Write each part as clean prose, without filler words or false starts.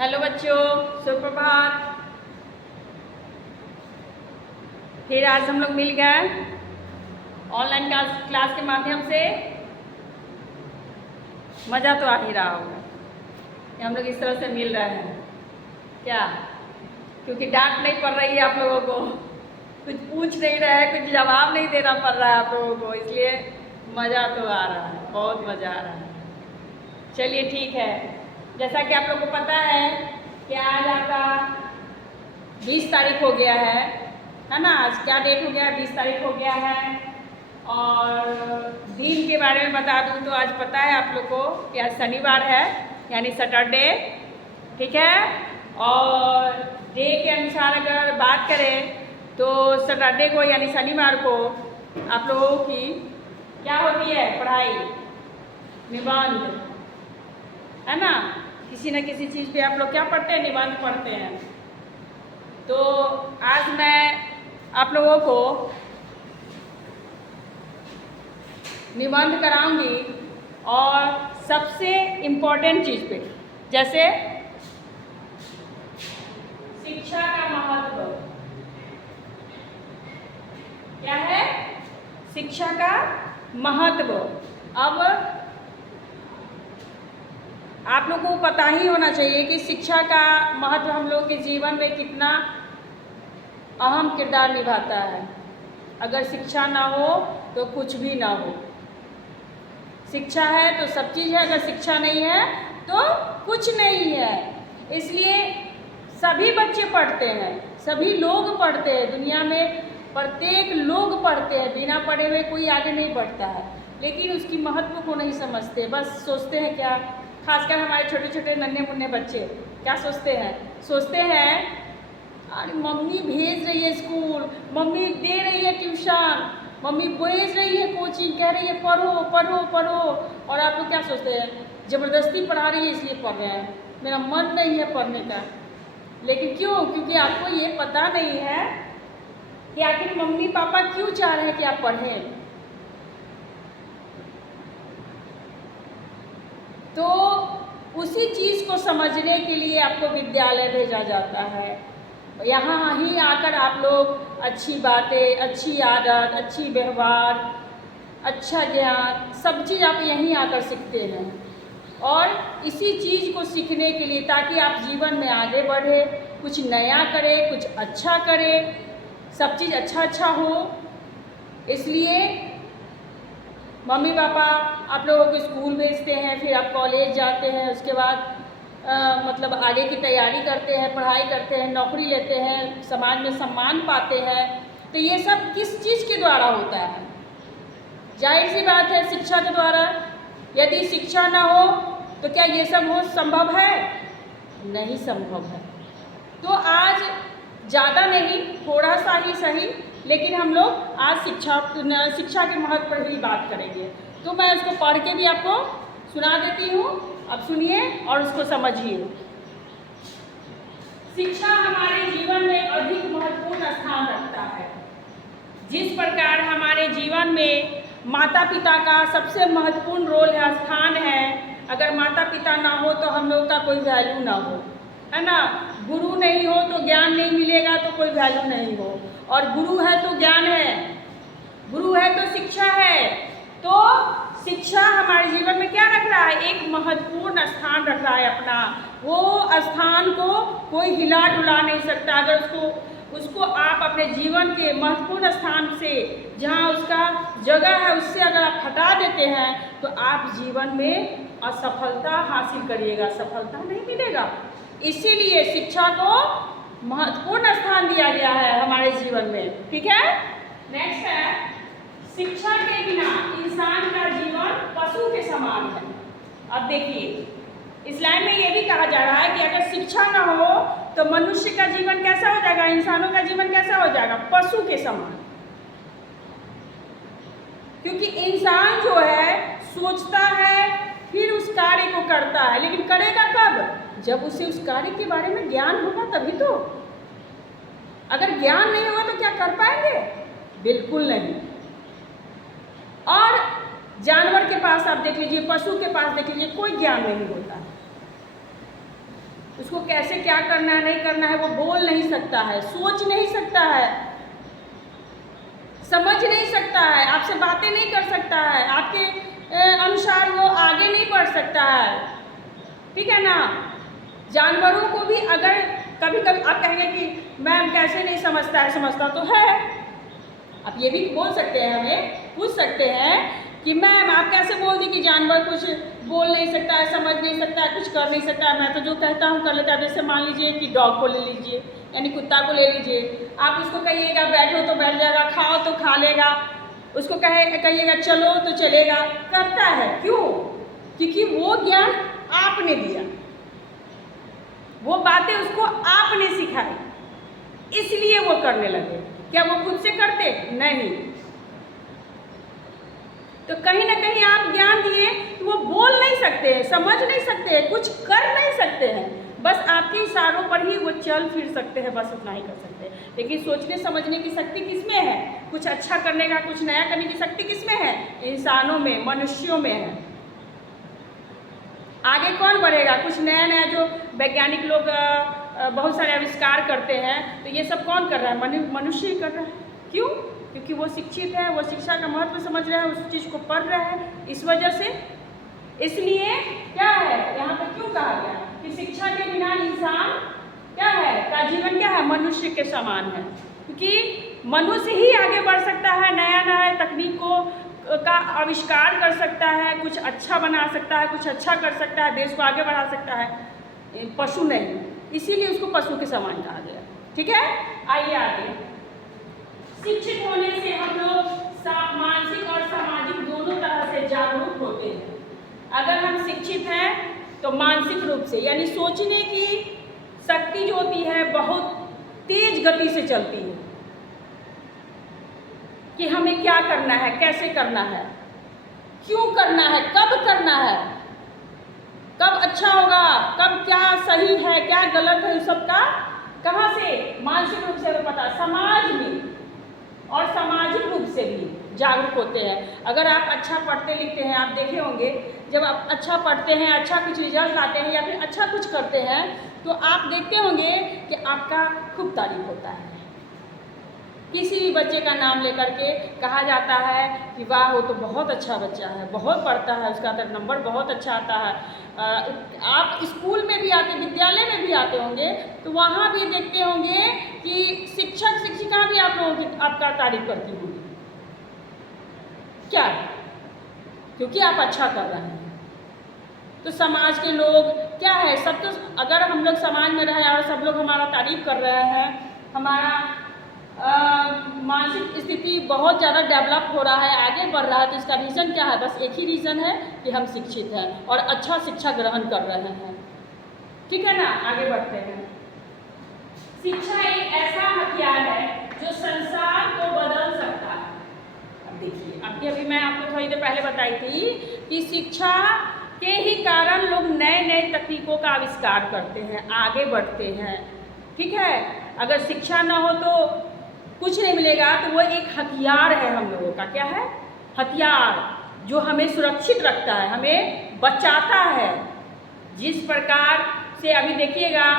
Hello बच्चों, सुप्रभात। फिर आज हम लोग मिल गए ऑनलाइन क्लास के माध्यम से। मज़ा तो आ ही रहा होगा कि हम लोग इस तरह से मिल रहे हैं। क्या? क्योंकि डांट नहीं पड़ रही है आप लोगों को, कुछ पूछ नहीं रहे हैं, कुछ जवाब नहीं देना पड़ रहा है आप लोगों को, इसलिए मज़ा तो आ रहा है, बहुत मज़ा आ रहा है। चलिए ठीक है। जैसा कि आप लोगों को पता है कि आज आपका 20 तारीख हो गया है ना। आज क्या डेट हो गया है? 20 तारीख हो गया है। और दिन के बारे में बता दूं तो आज पता है आप लोग को कि आज शनिवार है, यानी सैटरडे, ठीक है। और डे के अनुसार अगर बात करें तो सैटरडे को यानी शनिवार को आप लोगों की क्या होती है? पढ़ाई, निबंध, है ना। किसी न किसी चीज़ पे आप लोग क्या पढ़ते हैं? निबंध पढ़ते हैं। तो आज मैं आप लोगों को निबंध कराऊंगी और सबसे इम्पोर्टेंट चीज़ पे, जैसे शिक्षा का महत्व। क्या है? शिक्षा का महत्व। अब आप लोगों को पता ही होना चाहिए कि शिक्षा का महत्व हम लोग के जीवन में कितना अहम किरदार निभाता है। अगर शिक्षा ना हो तो कुछ भी ना हो। शिक्षा है तो सब चीज़ है, अगर शिक्षा नहीं है तो कुछ नहीं है। इसलिए सभी बच्चे पढ़ते हैं, सभी लोग पढ़ते हैं, दुनिया में प्रत्येक लोग पढ़ते हैं, बिना पढ़े हुए कोई आगे नहीं बढ़ता है। लेकिन उसकी महत्व को नहीं समझते, बस सोचते हैं क्या, खासकर हमारे छोटे छोटे नन्हे मुन्ने बच्चे क्या सोचते हैं? सोचते हैं अरे मम्मी भेज रही है स्कूल, मम्मी दे रही है ट्यूशन, मम्मी भेज रही है कोचिंग, कह रही है पढ़ो पढ़ो पढ़ो। और आप लोग क्या सोचते हैं? ज़बरदस्ती पढ़ा रही है इसलिए पढ़ रहे हैं, मेरा मन नहीं है पढ़ने का। लेकिन क्यों? क्योंकि आपको ये पता नहीं है कि आखिर मम्मी पापा क्यों चाह रहे हैं कि आप पढ़ें। तो उसी चीज़ को समझने के लिए आपको विद्यालय भेजा जाता है। यहाँ ही आकर आप लोग अच्छी बातें, अच्छी आदत, अच्छी व्यवहार, अच्छा ज्ञान, सब चीज़ आप यहीं आकर सीखते हैं। और इसी चीज़ को सीखने के लिए, ताकि आप जीवन में आगे बढ़े, कुछ नया करें, कुछ अच्छा करें, सब चीज़ अच्छा हो, इसलिए मम्मी पापा आप लोगों को स्कूल भेजते हैं, फिर आप कॉलेज जाते हैं, उसके बाद मतलब आगे की तैयारी करते हैं, पढ़ाई करते हैं, नौकरी लेते हैं, समाज में सम्मान पाते हैं। तो ये सब किस चीज़ के द्वारा होता है? जाहिर सी बात है, शिक्षा के द्वारा। यदि शिक्षा ना हो तो क्या ये सब हो संभव है? नहीं संभव है। तो आज ज़्यादा नहीं, थोड़ा सा ही सही, लेकिन हम लोग आज शिक्षा के महत्व पर ही बात करेंगे। तो मैं उसको पढ़ के भी आपको सुना देती हूँ, अब सुनिए और उसको समझिए। शिक्षा हमारे जीवन में अधिक महत्वपूर्ण स्थान रखता है। जिस प्रकार हमारे जीवन में माता पिता का सबसे महत्वपूर्ण रोल है, स्थान है। अगर माता पिता ना हो तो हम लोग का कोई वैल्यू ना हो, है ना। गुरु नहीं हो तो ज्ञान नहीं मिलेगा, तो कोई वैल्यू नहीं हो। और गुरु है तो ज्ञान है, गुरु है तो शिक्षा है। तो शिक्षा हमारे जीवन में क्या रख रहा है? एक महत्वपूर्ण स्थान रख रहा है अपना। वो स्थान को कोई हिला डुला नहीं सकता। अगर उसको आप अपने जीवन के महत्वपूर्ण स्थान से, जहाँ उसका जगह है, उससे अगर आप हटा देते हैं तो आप जीवन में असफलता हासिल करिएगा, सफलता नहीं मिलेगा। इसीलिए शिक्षा को महत्वपूर्ण स्थान दिया गया है हमारे जीवन में, ठीक है। नेक्स्ट है, शिक्षा के बिना इंसान का जीवन पशु के समान है। अब देखिए, इस लाइन में ये भी कहा जा रहा है कि अगर शिक्षा ना हो तो मनुष्य का जीवन कैसा हो जाएगा? इंसानों का जीवन कैसा हो जाएगा? पशु के समान। क्योंकि इंसान जो है सोचता है, फिर उस कार्य को करता है, लेकिन करेगा कब? जब उसे उस कार्य के बारे में ज्ञान होगा तभी तो। अगर ज्ञान नहीं होगा तो क्या कर पाएंगे? बिल्कुल नहीं। और जानवर के पास आप देख लीजिए, पशु के पास देख लीजिए, कोई ज्ञान नहीं होता। उसको कैसे क्या करना है नहीं करना है वो बोल नहीं सकता है, सोच नहीं सकता है, समझ नहीं सकता है, आपसे बातें नहीं कर सकता है, आपके अनुसार वो आगे नहीं बढ़ सकता है, ठीक है ना। जानवरों को भी अगर कभी कभी आप कहेंगे कि मैम कैसे नहीं समझता है, समझता तो है। आप ये भी बोल सकते हैं, हमें पूछ सकते हैं कि मैम आप कैसे बोल दी कि जानवर कुछ बोल नहीं सकता है, समझ नहीं सकता है, कुछ कर नहीं सकता है, मैं तो जो कहता हूँ कर लेता है। जैसे मान लीजिए कि डॉग को ले लीजिए, यानी कुत्ता को ले लीजिए, आप उसको कहिएगा बैठो तो बैठ जाएगा, खाओ तो खा लेगा, उसको कहिएगा चलो तो चलेगा, करता है। क्यों? क्योंकि वो ज्ञान आपने दिया, वो बातें उसको आपने सिखाई, इसलिए वो करने लगे। क्या वो खुद से करते? नहीं। तो कहीं ना कहीं आप ज्ञान दिए तो वो बोल नहीं सकते हैं, समझ नहीं सकते हैं, कुछ कर नहीं सकते हैं, बस आपके इशारों पर ही वो चल फिर सकते हैं, बस उतना ही कर सकते हैं। लेकिन सोचने समझने की शक्ति किसमें है? कुछ अच्छा करने का, कुछ नया करने की शक्ति किसमें है? इंसानों में, मनुष्यों में है। आगे कौन बढ़ेगा? कुछ नया नया जो वैज्ञानिक लोग बहुत सारे आविष्कार करते हैं, तो ये सब कौन कर रहा है? मनुष्य ही कर रहा है। क्यों? क्योंकि वो शिक्षित है, वो शिक्षा का महत्व समझ रहे हैं, उस चीज़ को पढ़ रहे हैं, इस वजह से। इसलिए क्या है यहाँ पर क्यों कहा गया कि शिक्षा के बिना इंसान क्या है का जीवन क्या है? मनुष्य के समान है। क्योंकि मनुष्य ही आगे बढ़ सकता है, नया नया तकनीकों का आविष्कार कर सकता है, कुछ अच्छा बना सकता है, कुछ अच्छा कर सकता है, देश को आगे बढ़ा सकता है, पशु नहीं। इसीलिए उसको पशु के समान कहा गया। ठीक है, आइए आगे। शिक्षित होने से हम लोग मानसिक और सामाजिक दोनों तरह से जागरूक होते हैं। अगर हम शिक्षित हैं तो मानसिक रूप से, यानी सोचने की शक्ति जो होती है बहुत तेज गति से चलती है कि हमें क्या करना है, कैसे करना है, क्यों करना है, कब करना है, कब अच्छा होगा, कब क्या सही है, क्या गलत है, उस सब का कहाँ से? मानसिक रूप से पता। समाज में और सामाजिक रूप से भी जागरूक होते हैं। अगर आप अच्छा पढ़ते लिखते हैं, आप देखे होंगे जब आप अच्छा पढ़ते हैं, अच्छा कुछ रिजल्ट लाते हैं या फिर अच्छा कुछ करते हैं, तो आप देखते होंगे कि आपका खूब तारीफ होता है। किसी भी बच्चे का नाम लेकर के कहा जाता है कि वाह वो तो बहुत अच्छा बच्चा है, बहुत पढ़ता है, उसका तो नंबर बहुत अच्छा आता है। आप स्कूल में भी आते, विद्यालय में भी आते होंगे, तो वहाँ भी देखते होंगे कि शिक्षक शिक्षिका भी आप लोगों की आपका तारीफ करती होंगी। क्या? क्योंकि आप अच्छा कर रहे हैं। तो समाज के लोग क्या है, सब तो अगर हम लोग समाज में रहे और सब लोग हमारा तारीफ कर रहे हैं, हमारा मानसिक स्थिति बहुत ज़्यादा डेवलप हो रहा है, आगे बढ़ रहा है, तो इसका रीज़न क्या है? बस एक ही रीज़न है कि हम शिक्षित हैं और अच्छा शिक्षा ग्रहण कर रहे हैं। ठीक है ना, आगे बढ़ते हैं। शिक्षा एक ऐसा हथियार है जो संसार को बदल सकता है। अब देखिए, अभी मैं आपको थोड़ी देर पहले बताई थी कि शिक्षा के ही कारण लोग नए नए तकनीकों का आविष्कार करते हैं, आगे बढ़ते हैं। ठीक है, अगर शिक्षा ना हो तो कुछ नहीं मिलेगा। तो वो एक हथियार है हम लोगों का। क्या है? हथियार, जो हमें सुरक्षित रखता है, हमें बचाता है। जिस प्रकार से अभी देखिएगा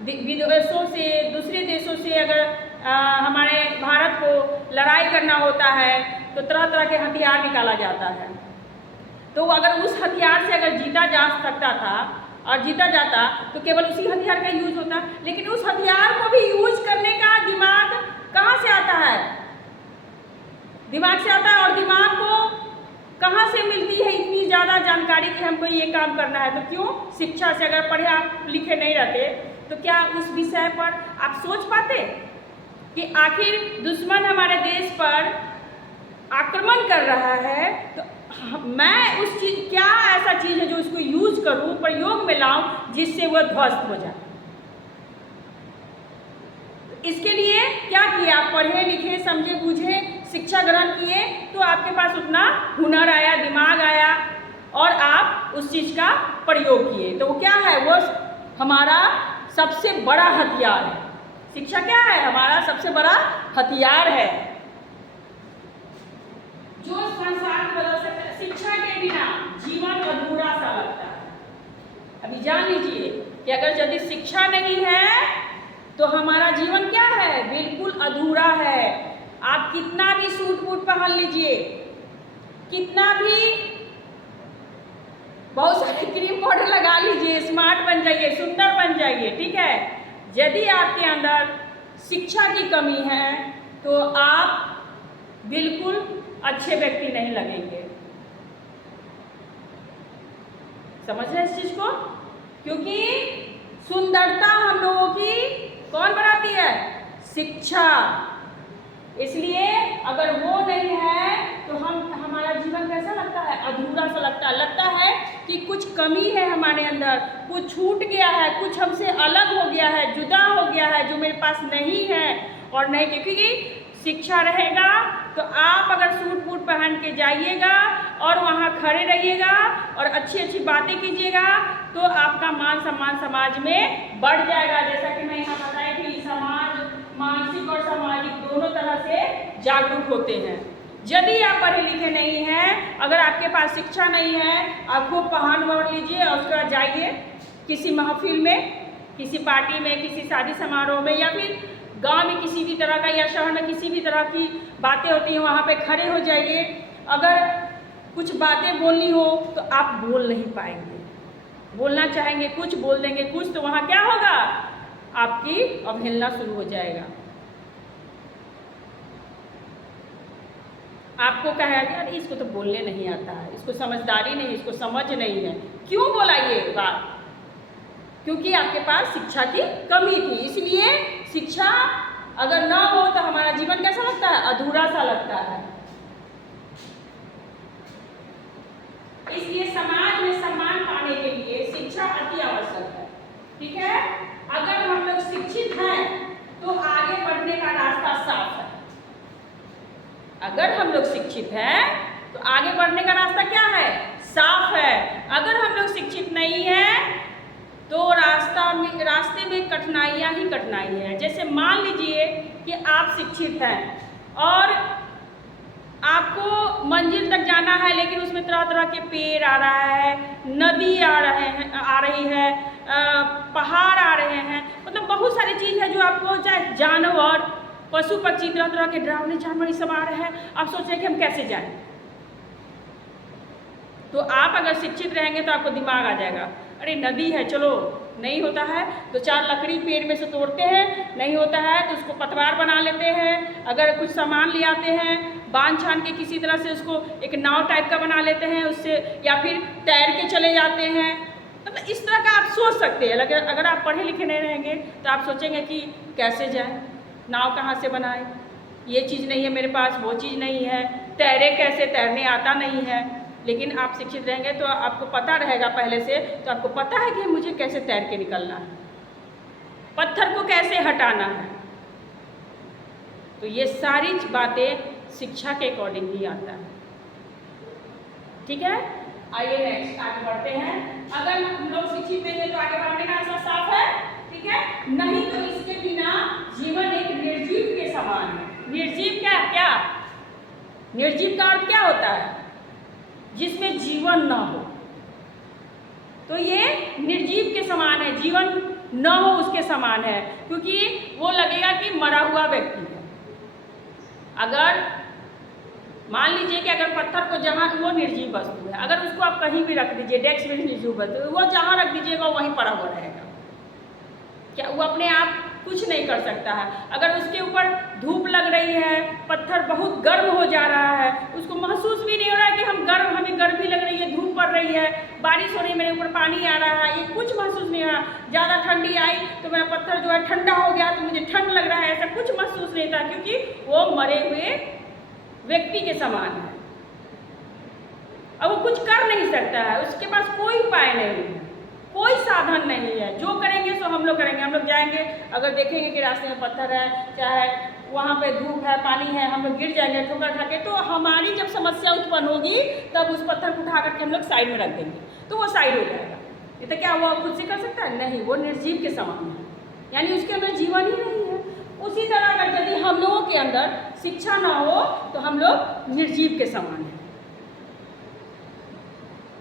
विदेशों से, दूसरे देशों से अगर हमारे भारत को लड़ाई करना होता है तो तरह तरह के हथियार निकाला जाता है। तो अगर उस हथियार से अगर जीता जा सकता था और जीता जाता तो केवल उसी हथियार का यूज होता। लेकिन उस हथियार को भी यूज करने का दिमाग कहाँ से आता है? दिमाग से आता है। और दिमाग को कहाँ से मिलती है इतनी ज़्यादा जानकारी कि हमको ये काम करना है? तो क्यों? शिक्षा से। अगर पढ़े आप लिखे नहीं रहते तो क्या उस विषय पर आप सोच पाते कि आखिर दुश्मन हमारे देश पर आक्रमण कर रहा है, तो मैं उस चीज़, क्या ऐसा चीज़ है जो उसको यूज करूं, प्रयोग में लाऊं जिससे वह ध्वस्त हो जाए? इसके लिए क्या किया? पढ़े लिखे, समझे बूझे, शिक्षा ग्रहण किए, तो आपके पास उतना हुनर आया, दिमाग आया और आप उस चीज़ का प्रयोग किए। तो वो क्या है? वो हमारा सबसे बड़ा हथियार है। शिक्षा क्या है? हमारा सबसे बड़ा हथियार है जो संसार को बदल सकता है। शिक्षा के बिना जीवन अधूरा सा लगता है। अभी जान लीजिए कि अगर यदि शिक्षा नहीं है तो हमारा जीवन क्या है, बिल्कुल अधूरा है। आप कितना भी सूट बूट पहन लीजिए, कितना भी बहुत सारे क्रीम पाउडर लगा लीजिए, स्मार्ट बन जाइए, सुंदर बन जाइए, ठीक है, यदि आपके अंदर शिक्षा की कमी है तो आप बिल्कुल अच्छे व्यक्ति नहीं लगेंगे। समझ रहे हैं इस चीज को? क्योंकि सुंदरता हम लोगों की कौन बढ़ाती है, शिक्षा। इसलिए अगर वो नहीं है तो हमारा जीवन कैसा लगता है, अधूरा सा लगता है कि कुछ कमी है हमारे अंदर, कुछ छूट गया है, कुछ हमसे अलग हो गया है, जुदा हो गया है, जो मेरे पास नहीं है। और नहीं, क्योंकि शिक्षा रहेगा तो आप अगर सूट बूट पहन के जाइएगा और वहाँ खड़े रहिएगा और अच्छी अच्छी बातें कीजिएगा तो आपका मान सम्मान समाज में बढ़ जाएगा। जैसा कि मैं यहाँ बताई थी, समाज मानसिक और सामाजिक दोनों तरह से जागरूक होते हैं। यदि आप पढ़े लिखे नहीं हैं, अगर आपके पास शिक्षा नहीं है, आपको पहन ओढ़ लीजिए और उसके बाद जाइए किसी महफिल में, किसी पार्टी में, किसी शादी समारोह में, या फिर गांव में किसी भी तरह का, या शहर में किसी भी तरह की बातें होती हैं, वहाँ पे खड़े हो जाइए। अगर कुछ बातें बोलनी हो तो आप बोल नहीं पाएंगे, बोलना चाहेंगे कुछ, बोल देंगे कुछ, तो वहाँ क्या होगा, आपकी अवहेलना शुरू हो जाएगा। आपको कहा कि अरे इसको तो बोलने नहीं आता है, इसको समझदारी नहीं, इसको समझ नहीं है। क्यों बोला ये बात? क्योंकि आपके पास शिक्षा की कमी थी। इसलिए शिक्षा अगर ना हो तो हमारा जीवन कैसा लगता है, अधूरा सा लगता है। इसलिए समाज में सम्मान पाने के लिए शिक्षा अति आवश्यक है, ठीक है। अगर हम लोग शिक्षित हैं तो आगे बढ़ने का रास्ता साफ है। अगर हम लोग शिक्षित हैं तो आगे बढ़ने का रास्ता क्या है, साफ है। अगर हम लोग शिक्षित नहीं हैं तो रास्ते में कठिनाइयाँ ही कठिनाई है। जैसे मान लीजिए कि आप शिक्षित हैं और आपको मंजिल तक जाना है, लेकिन उसमें तरह तरह के पेड़ आ रहा है, नदी आ रही है, पहाड़ आ रहे हैं, मतलब बहुत सारी चीज़ है जो आपको, चाहे जानवर, पशु पक्षी, तरह तरह के डरावने जानवर सब आ रहे हैं, आप सोच रहे हैं कि हम कैसे जाएं। तो आप अगर शिक्षित रहेंगे तो आपको दिमाग आ जाएगा, अरे नदी है, चलो, नहीं होता है तो 4 लकड़ी पेड़ में से तोड़ते हैं, नहीं होता है तो उसको पतवार बना लेते हैं, अगर कुछ सामान ले आते हैं, बांध छान के किसी तरह से उसको एक नाव टाइप का बना लेते हैं उससे, या फिर तैर के चले जाते हैं। मतलब इस तरह का आप सोच सकते हैं। अगर आप पढ़े लिखे नहीं रहेंगे तो आप सोचेंगे कि कैसे जाए, नाव कहाँ से बनाए, ये चीज़ नहीं है मेरे पास, वो चीज़ नहीं है, तैरे कैसे, तैरने आता नहीं है। लेकिन आप शिक्षित रहेंगे तो आपको पता रहेगा पहले से, तो आपको पता है कि मुझे कैसे तैर के निकलना है, पत्थर को कैसे हटाना है। तो ये सारी बातें शिक्षा के अकॉर्डिंग ही आता है, ठीक है। आइए नेक्स्ट आगे बढ़ते हैं। अगर हम लोग शिक्षित नहीं है तो आगे बढ़ने का रास्ता साफ है, ठीक है। नहीं तो इसके बिना जीवन एक निर्जीव के समान है। निर्जीव क्या निर्जीव का अर्थ क्या होता है, जिसमें जीवन ना हो, तो ये निर्जीव के समान है, जीवन न हो उसके समान है, क्योंकि वो लगेगा कि मरा हुआ व्यक्ति है। अगर मान लीजिए कि अगर पत्थर को जहाँ, वो निर्जीव वस्तु है, अगर उसको आप कहीं भी रख दीजिए, डेस्क में निर्जीव वस्तु, वो जहाँ रख दीजिएगा वहीं पड़ा हुआ रहेगा, क्या वो अपने आप कुछ नहीं कर सकता है। अगर उसके ऊपर धूप लग रही है, पत्थर बहुत गर्म हो जा रहा है, उसको महसूस भी नहीं हो रहा है कि हमें गर्मी लग रही है, धूप पड़ रही है, बारिश हो रही है, मेरे ऊपर पानी आ रहा है, ये कुछ महसूस नहीं हो रहा। ज़्यादा ठंडी आई तो मेरा पत्थर जो है ठंडा हो गया तो मुझे ठंड लग रहा है, ऐसा कुछ महसूस नहीं था, क्योंकि वो मरे हुए व्यक्ति के समान है। अब वो कुछ कर नहीं सकता है, उसके पास कोई उपाय नहीं है, कोई साधन नहीं है। जो करेंगे सो हम लोग करेंगे। हम लोग जाएंगे, अगर देखेंगे कि रास्ते में पत्थर है, चाहे वहाँ पे धूप है, पानी है, हम लोग गिर जाएंगे ठोकर खा के, तो हमारी जब समस्या उत्पन्न होगी तब उस पत्थर को उठा करके हम लोग साइड में रख देंगे, तो वो साइड हो जाएगा। ये तो क्या वो खुद से कर सकता है? नहीं, वो निर्जीव के समान है, यानी उसके अंदर जीवन ही नहीं है। उसी तरह अगर यदि हम लोगों के अंदर शिक्षा ना हो तो हम लोग निर्जीव के समान हैं।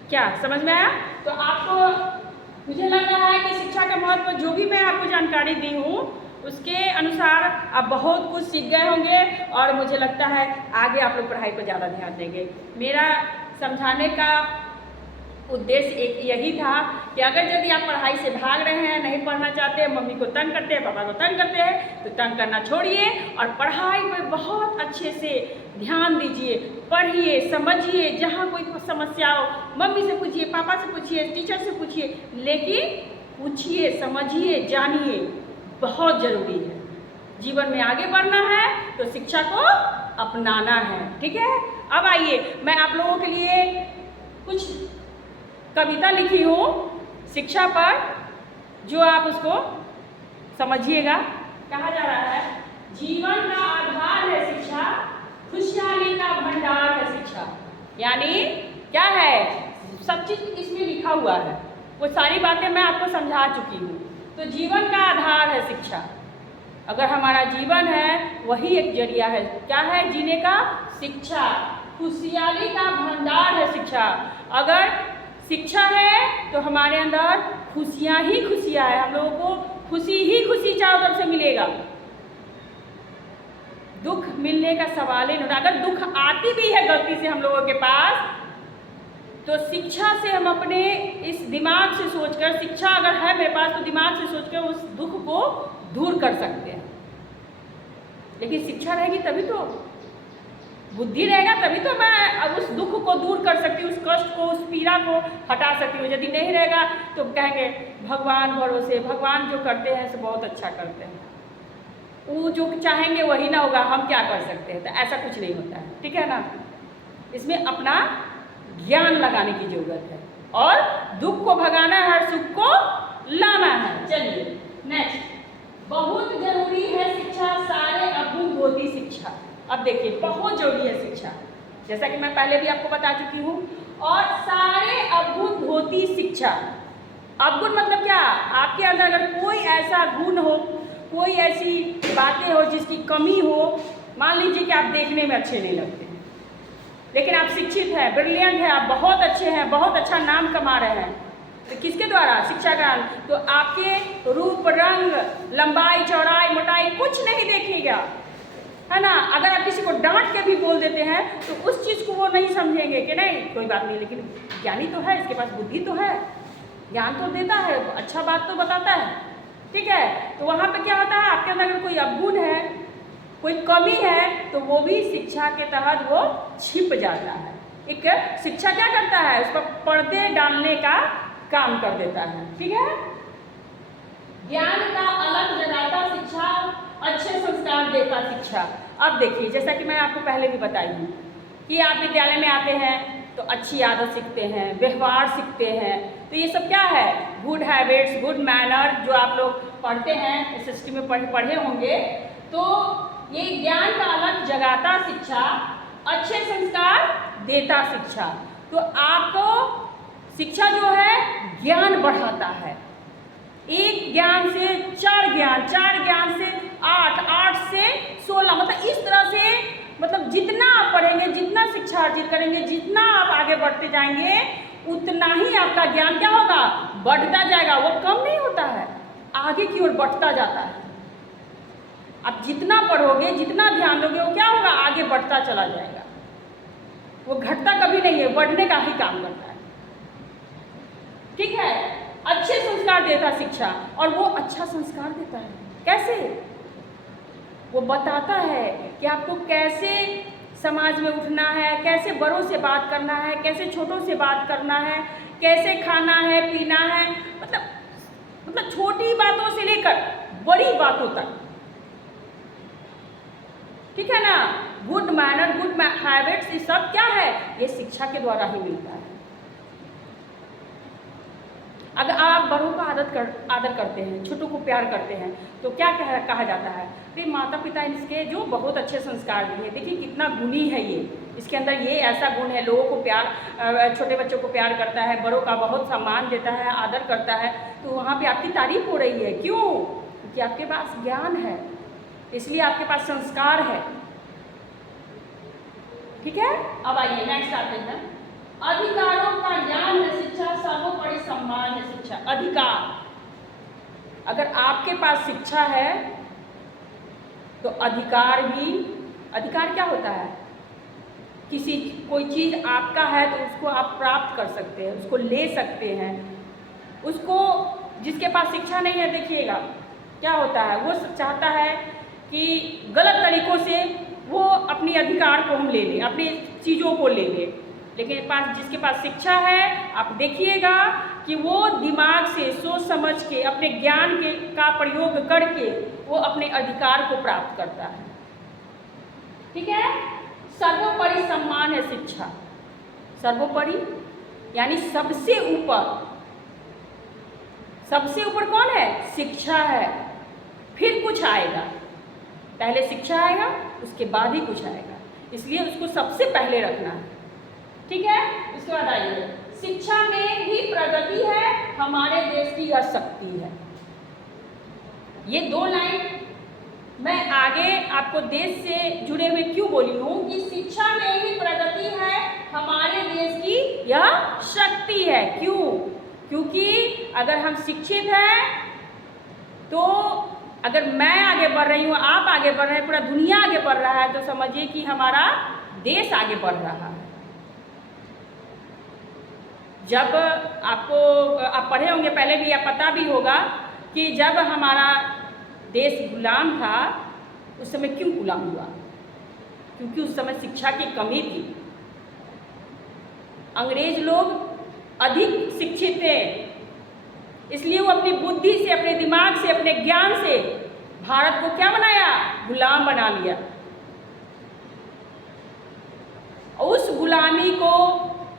क्या समझ में आया? तो आपको मुझे लग रहा है कि शिक्षा का महत्व जो भी मैं आपको जानकारी दी हूँ उसके अनुसार आप बहुत कुछ सीख गए होंगे और मुझे लगता है आगे आप लोग पढ़ाई पर ज़्यादा ध्यान देंगे। मेरा समझाने का उद्देश्य एक यही था कि अगर यदि आप पढ़ाई से भाग रहे हैं, नहीं पढ़ना चाहते, मम्मी को तंग करते हैं, पापा को तंग करते हैं, तो तंग करना छोड़िए और पढ़ाई पर बहुत अच्छे से ध्यान दीजिए, पढ़िए, समझिए। जहाँ कोई समस्या हो मम्मी से पूछिए, पापा से पूछिए, टीचर से पूछिए, लेकिन पूछिए, समझिए, जानिए, बहुत ज़रूरी है। जीवन में आगे बढ़ना है तो शिक्षा को अपनाना है, ठीक है। अब आइए मैं आप लोगों के लिए कुछ कविता लिखी हूँ शिक्षा पर, जो आप उसको समझिएगा। कहा जा रहा है, जीवन का आधार है शिक्षा, खुशहाली का भंडार है शिक्षा। यानी क्या है, सब चीज़ इसमें लिखा हुआ है, वो सारी बातें मैं आपको समझा चुकी हूँ। तो जीवन का आधार है शिक्षा। अगर हमारा जीवन है वही एक जरिया है, क्या है जीने का, शिक्षा। खुशहाली का भंडार है शिक्षा। अगर शिक्षा है तो हमारे अंदर खुशियाँ ही खुशियाँ है, हम लोगों को खुशी ही खुशी चारों तरफ से मिलेगा, दुख मिलने का सवाल ही नहीं। अगर दुख आती भी है गलती से हम लोगों के पास, तो शिक्षा से हम अपने इस दिमाग से सोचकर, शिक्षा अगर है मेरे पास तो दिमाग से सोचकर उस दुख को दूर कर सकते हैं। लेकिन शिक्षा रहेगी तभी तो, बुद्धि रहेगा तभी तो मैं अब उस दुख को दूर कर सकती हूँ, उस कष्ट को, उस पीड़ा को हटा सकती हूँ। यदि नहीं रहेगा तो कहेंगे भगवान भरोसे, भगवान जो करते हैं सो बहुत अच्छा करते हैं, वो जो चाहेंगे वही ना होगा, हम क्या कर सकते हैं। तो ऐसा कुछ नहीं होता है, ठीक है ना। इसमें अपना ज्ञान लगाने की जरूरत है और दुख को भगाना है और सुख को लाना है। चलिए नेक्स्ट, बहुत जरूरी है शिक्षा, सारे अवगुण होती शिक्षा। अब देखिए बहुत जरूरी है शिक्षा, जैसा कि मैं पहले भी आपको बता चुकी हूँ। और सारे अवगुण होती शिक्षा। अवगुण मतलब क्या, आपके अंदर अगर कोई ऐसा गुण हो, कोई ऐसी बातें हो जिसकी कमी हो, मान लीजिए कि आप देखने में अच्छे नहीं लगते हैं लेकिन आप शिक्षित हैं, ब्रिलियंट हैं, आप बहुत अच्छे हैं, बहुत अच्छा नाम कमा रहे हैं, तो किसके द्वारा, शिक्षा का। तो आपके रूप, रंग, लंबाई, चौड़ाई, मोटाई कुछ नहीं देखिएगा, है ना। अगर आप किसी को डांट के भी बोल देते हैं तो उस चीज़ को वो नहीं समझेंगे कि नहीं कोई बात नहीं, लेकिन ज्ञानी तो है, इसके पास बुद्धि तो है, ज्ञान तो देता है, अच्छा बात तो बताता है, ठीक है। तो वहाँ पे क्या होता है, आपके अंदर अगर कोई अवगुण है, कोई कमी है, तो वो भी शिक्षा के तहत वो छिप जाता है। एक शिक्षा क्या करता है, उस पर पर्दे डालने का काम कर देता है, ठीक है। ज्ञान का अलग जगाता शिक्षा, अच्छे संस्कार देता शिक्षा। अब देखिए, जैसा कि मैं आपको पहले भी बताई हूँ कि आप विद्यालय में आते हैं तो अच्छी आदत सीखते हैं, व्यवहार सीखते हैं, तो ये सब क्या है, गुड हैबिट्स, गुड मैनर, जो आप लोग पढ़ते हैं, एसएसटी में पढ़े होंगे। तो ये ज्ञान का अलग जगाता शिक्षा, अच्छे संस्कार देता शिक्षा। तो आपको शिक्षा जो है ज्ञान बढ़ाता है, एक ज्ञान से चार ज्ञान, चार ज्ञान से 8, 8 से 16, मतलब इस तरह से, मतलब जितना आप पढ़ेंगे, जितना शिक्षा अर्जित करेंगे, जितना आप आगे बढ़ते जाएंगे, उतना ही आपका ज्ञान क्या होगा, बढ़ता जाएगा, वो कम नहीं होता है, आगे की ओर बढ़ता जाता है। आप जितना पढ़ोगे, जितना ध्यान दोगे, वो क्या होगा, आगे बढ़ता चला जाएगा, वो घटता कभी नहीं है, बढ़ने का ही काम करता है, ठीक है। अच्छे संस्कार देता शिक्षा, और वो अच्छा संस्कार देता है कैसे, वो बताता है कि आपको कैसे समाज में उठना है, कैसे बड़ों से बात करना है, कैसे छोटों से बात करना है, कैसे खाना है, पीना है, मतलब छोटी बातों से लेकर बड़ी बातों तक, ठीक है ना। गुड मैनर, गुड हैबिट्स, ये सब क्या है, ये शिक्षा के द्वारा ही मिलता है। अगर आप बड़ों का आदर करते हैं, छोटों को प्यार करते हैं, तो क्या कहा जाता है, अरे माता पिता इसके जो बहुत अच्छे संस्कार दिए, देखिए कितना गुणी है ये, इसके अंदर ये ऐसा गुण है, लोगों को प्यार, छोटे बच्चों को प्यार करता है, बड़ों का बहुत सम्मान देता है, आदर करता है। तो वहाँ पे आपकी तारीफ हो रही है, क्यों, क्योंकि आपके पास ज्ञान है, इसलिए आपके पास संस्कार है, ठीक है। अब आइए नेक्स्ट आते हैं, अधिकारों का ज्ञान है शिक्षा, सर्वोपरि सम्मान है शिक्षा। अधिकार अगर आपके पास शिक्षा है तो अधिकार भी, अधिकार क्या होता है? कोई चीज़ आपका है तो उसको आप प्राप्त कर सकते हैं, उसको ले सकते हैं। उसको, जिसके पास शिक्षा नहीं है, देखिएगा क्या होता है, वो चाहता है कि गलत तरीक़ों से वो अपनी अधिकार को हम ले लें, अपनी चीज़ों को ले लें। लेकिन जिसके पास शिक्षा है, आप देखिएगा कि वो दिमाग से सोच समझ के अपने ज्ञान का प्रयोग करके वो अपने अधिकार को प्राप्त करता है। ठीक है? सर्वोपरि सम्मान है शिक्षा। सर्वोपरि यानी सबसे ऊपर, सबसे ऊपर कौन है? शिक्षा है। फिर कुछ आएगा, पहले शिक्षा आएगा, उसके बाद ही कुछ आएगा, इसलिए उसको सबसे पहले रखना है। ठीक है? इसके बाद आइए, शिक्षा में ही प्रगति है, हमारे देश की यह शक्ति है। ये 2 लाइन मैं आगे आपको देश से जुड़े हुए क्यों बोली हूँ कि शिक्षा में ही प्रगति है, हमारे देश की यह शक्ति है। क्यों? क्योंकि अगर हम शिक्षित हैं तो अगर मैं आगे बढ़ रही हूँ, आप आगे बढ़ रहे हैं, पूरा दुनिया आगे बढ़ रहा है, तो समझिए कि हमारा देश आगे बढ़ रहा है। जब आप पढ़े होंगे पहले भी, या पता भी होगा कि जब हमारा देश गुलाम था, उस समय क्यों गुलाम हुआ? क्योंकि उस समय शिक्षा की कमी थी। अंग्रेज लोग अधिक शिक्षित थे, इसलिए वो अपनी बुद्धि से, अपने दिमाग से, अपने ज्ञान से भारत को क्या बनाया? गुलाम बना लिया। उस गुलामी को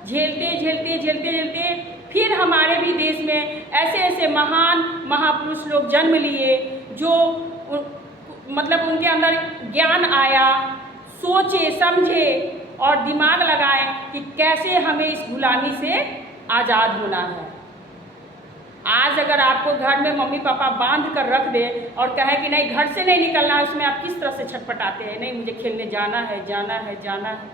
झेलते झेलते झेलते झेलते फिर हमारे भी देश में ऐसे ऐसे महान महापुरुष लोग जन्म लिए, जो मतलब उनके अंदर ज्ञान आया, सोचे समझे और दिमाग लगाए कि कैसे हमें इस गुलामी से आज़ाद होना है। आज अगर आपको घर में मम्मी पापा बांध कर रख दे और कहे कि नहीं घर से नहीं निकलना है, उसमें आप किस तरह से छटपटाते हैं? नहीं, मुझे खेलने जाना है, जाना है, जाना है।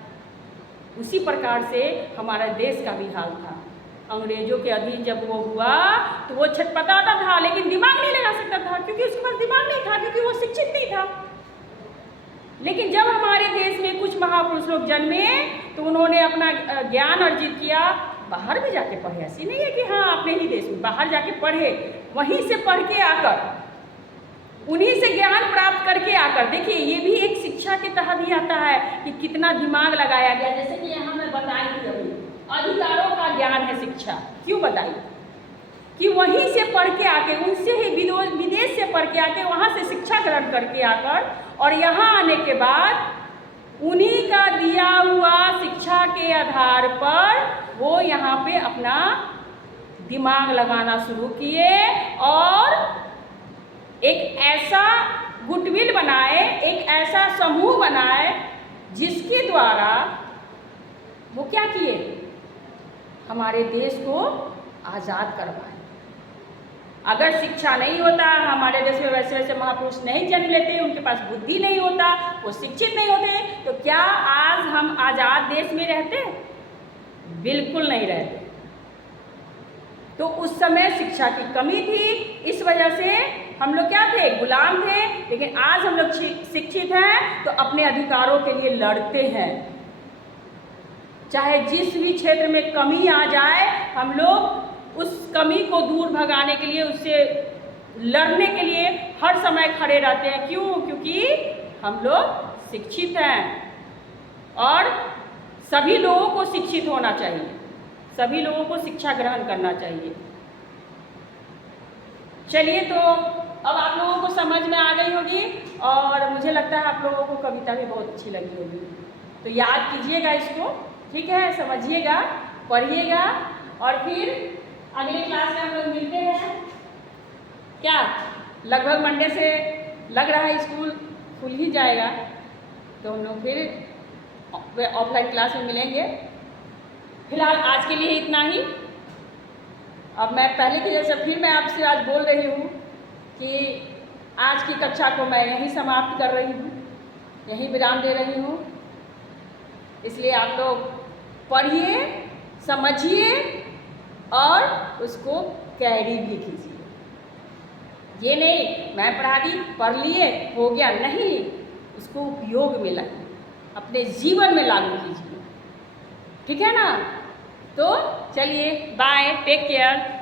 उसी प्रकार से हमारा देश का भी हाल था। अंग्रेजों के अधीन जब वो हुआ तो वो छटपटाता था, लेकिन दिमाग नहीं लगा सकता था, क्योंकि उसके पास दिमाग नहीं था, क्योंकि वो शिक्षित नहीं था। लेकिन जब हमारे देश में कुछ महापुरुष लोग जन्मे तो उन्होंने अपना ज्ञान अर्जित किया, बाहर भी जाके पढ़े। ऐसी नहीं है कि हाँ अपने ही देश में, बाहर जाके पढ़े, वहीं से पढ़ के आकर, उन्हीं से ज्ञान प्राप्त करके आकर, देखिए ये भी एक शिक्षा के तहत ही आता है कि कितना दिमाग लगाया गया। जैसे कि यहाँ मैं बताई थी अभी, अधिकारों का ज्ञान है शिक्षा। क्यों बताई? कि वहीं से पढ़ के आके, उनसे ही विदेश से पढ़ के आके, वहाँ से शिक्षा ग्रहण करके आकर और यहाँ आने के बाद उन्हीं का दिया हुआ शिक्षा के आधार पर वो यहाँ पे अपना दिमाग लगाना शुरू किए और एक ऐसा गुडविल बनाए, एक ऐसा समूह बनाए जिसके द्वारा वो क्या किए? हमारे देश को आज़ाद करवाए। अगर शिक्षा नहीं होता, हमारे देश में वैसे वैसे महापुरुष नहीं जन्म लेते, उनके पास बुद्धि नहीं होता, वो शिक्षित नहीं होते, तो क्या आज हम आज़ाद देश में रहते? बिल्कुल नहीं रहते। तो उस समय शिक्षा की कमी थी, इस वजह से हम लोग क्या थे? गुलाम थे। लेकिन आज हम लोग शिक्षित हैं तो अपने अधिकारों के लिए लड़ते हैं। चाहे जिस भी क्षेत्र में कमी आ जाए, हम लोग उस कमी को दूर भगाने के लिए, उससे लड़ने के लिए हर समय खड़े रहते हैं। क्यों? क्योंकि हम लोग शिक्षित हैं और सभी लोगों को शिक्षित होना चाहिए, सभी लोगों को शिक्षा ग्रहण करना चाहिए। चलिए, तो अब आप लोगों को समझ में आ गई होगी और मुझे लगता है आप लोगों को कविता भी बहुत अच्छी लगी होगी। तो याद कीजिएगा इसको, ठीक है? समझिएगा, पढ़िएगा और फिर अगले क्लास में हम लोग मिलते हैं। क्या लगभग मंडे से लग रहा है स्कूल खुल ही जाएगा, तो हम लोग फिर ऑफलाइन क्लास में मिलेंगे। फिलहाल आज के लिए इतना ही। अब मैं पहले की जैसे फिर मैं आपसे आज बोल रही हूँ कि आज की कक्षा को मैं यहीं समाप्त कर रही हूँ, यहीं विराम दे रही हूँ। इसलिए आप लोग पढ़िए, समझिए और उसको कैरी भी कीजिए। ये नहीं मैं पढ़ा दी, पढ़ लिए, हो गया, नहीं, उसको उपयोग में लाइए, अपने जीवन में लागू कीजिए। ठीक है ना? तो चलिए, बाय, टेक केयर।